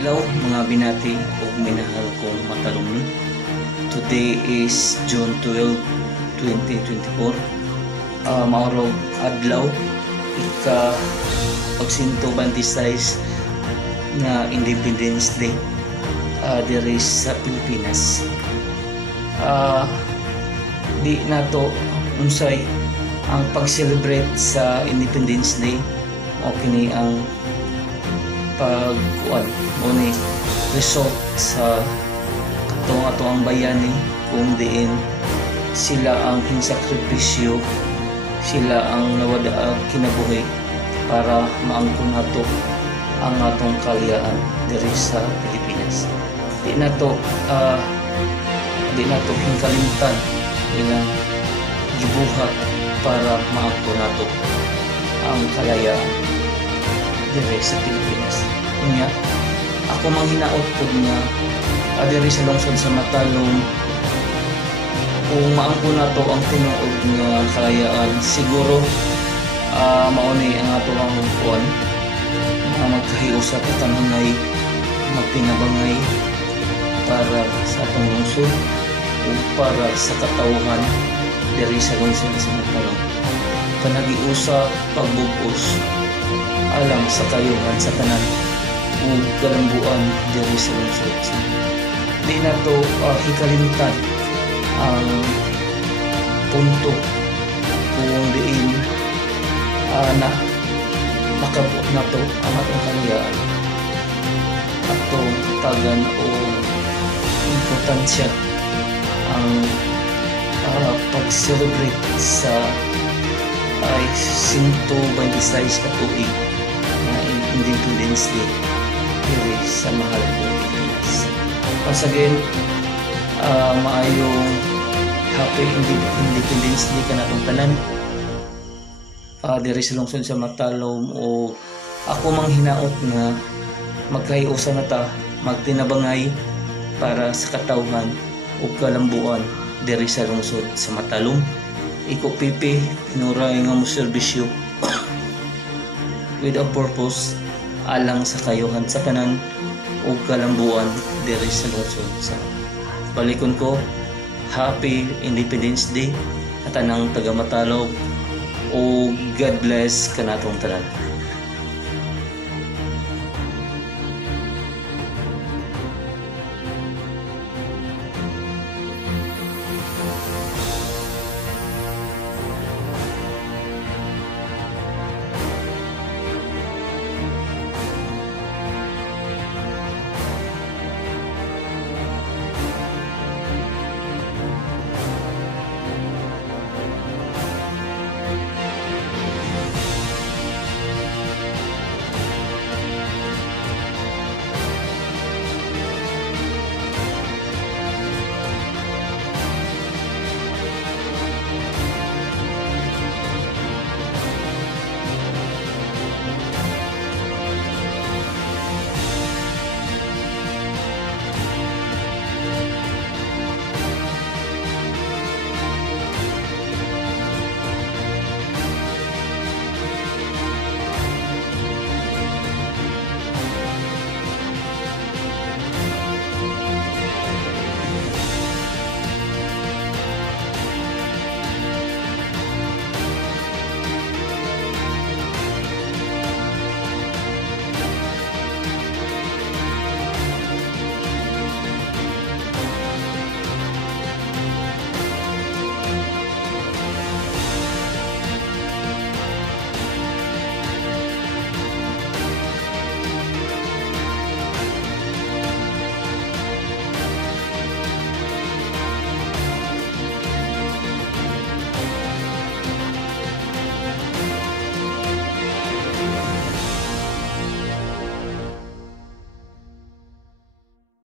adlaw mga binati ug minahal kong matalumnon. Today is June 12, 2024. Maurog adlaw ika pagsinto 26 nga Independence Day diri sa Pilipinas. Di nato unsay ang pag-celebrate sa Independence Day o kini ang pagkuan o ni result sa atong bayani kung diin sila ang hinsakripisyo, sila ang nawadaag kinabuhi para maangkon nato ang atong kalayaan diri sa Pilipinas. Di nato hingkalimtan ilang gibuhat para maangkon nato ang kalayaan diri sa Pilipinas. Unya, ako manghinaot pud nga diri sa lungsod sa Matalom, kung maangkon nato ang tinuod nga kalayaan, siguro mao ni ang ato ang kuan nga magkahiusa ta kanunay magpinabangay para sa atong lungsod o para sa katawhan diri sa lungsod sa Matalom. Panagiusa pagbug-os alang sa kayuhan sa tanan ug kalambuan diri sa lungsod. Di nato hikalimtan ang punto kung diin na makabot nato ang atong kalayaan, atong tagan o importansya ang pag-celebrate sa 126 ka tuig na Independence Day diri sa mahal kong Pilipinas. Once again, maayong happy Independence Day kanatong tanan diri sa lungsod sa Matalom. O ako manghinaot nga magkahiusa na ta, magtinabangay para sa katawhan o kalambuan diri sa lungsod sa Matalom. Iko pipi pinuray nga mo serbisyo with a purpose alang sa kayuhan sa tanan o kalambuan diri sa lungsod sa balikon ko. Happy Independence Day at tanang taga Matalom o God bless kanatong tanan.